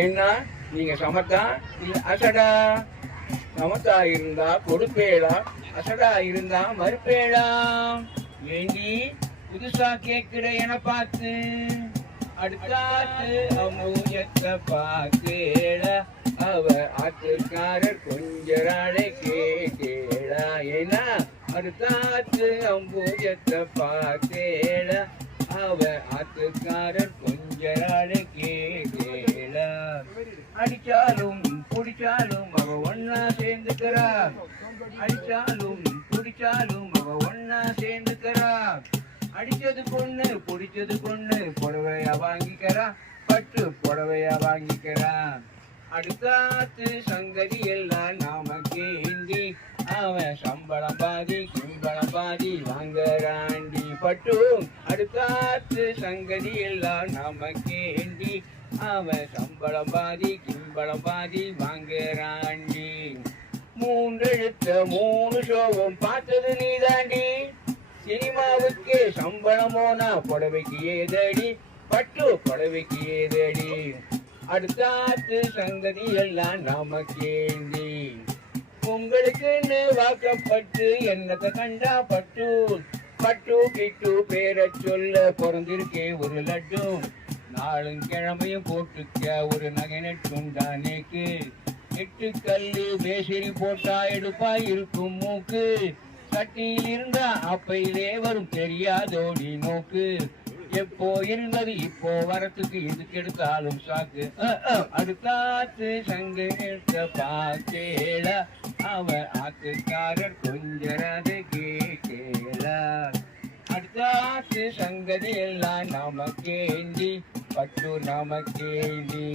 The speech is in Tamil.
ஏன்னா நீங்க சமத்தா இல்ல அசடா? சமத்தா இருந்தா கொடுப்பேடா, அசடா இருந்தா மறுப்பேடா. ஏண்டி புதுசா கேக்குற என பார்த்து, அடுத்தாத்து அம்மூயத்தை பார்த்தேடா, அவ ஆத்துக்காரர் கொஞ்சராளை கேட்டேடா. ஏன்னா அடுத்தாத்து அம்பூஜத்தை பார்த்தேடா, அவ ஆத்துக்காரர் கொஞ்சராளை கேட்டேடா. அடிச்சாலும் குடிச்சாலும் அவ ஒன்னா சேர்ந்துக்கிறா, அடிச்சாலும் குடிச்சாலும் அவ ஒன்னா சேர்ந்துக்கிறா. அடிச்சது பொண்ணு பிடிச்சது பொண்ணு, புடவையா வாங்கிக்கிறா, பட்டு புடவையா வாங்கிக்கிறா. அடுத்தாத்து சங்கதி எல்லாம் நாம கேந்தி, அவன் சம்பளம் பாதி கிம்பளம் பாதி வாங்கறாண்டி. பட்டு அடுத்தாத்து சங்கதி எல்லாம் நாம கேந்தி, அவன் சம்பளம் பாதி கிம்பளம் பாதி வாங்கறாண்டி. மூன்றெழுத்த 3 ஷோவும் பார்த்தது நீதாண்டி. சினிமாவுக்கு சம்பளமோனா புடவைக்கு ஏதடி, பட்டு புடவைக்கு ஏதடி. அடுத்தாத்து சங்கதி எல்லாம் நாம கேந்தி, உங்களுக்குன்னு வாக்கப்பட்டு என்னத்தை கண்டா பட்டு. பட்டு கிட்டு பேரை சொல்ல பிறந்திருக்கே ஒரு லட்டு. நாளும் கிழமையும் போட்டுக்க ஒரு நகை நெட்டுண்டானேக்கு. 8 கல்லு பேசரி போட்டா எடுப்பா இருக்கும் மூக்கு. சட்டியில் இருந்தா அப்பையிலே வரும் தெரியாதோடி நோக்கு. எப்போ இருந்தது இப்போ வரத்துக்கு எதுக்கு எடுத்தாலும் சாக்கு. அடுத்தாத்து சங்கத்தை பார்த்தேடா, அவ ஆத்துக்காரர் கொஞ்சராது கேட்டேடா. அடுத்தாத்து சங்கதி எல்லாம் நாம கேந்தி, பட்டு நாம கேந்தி.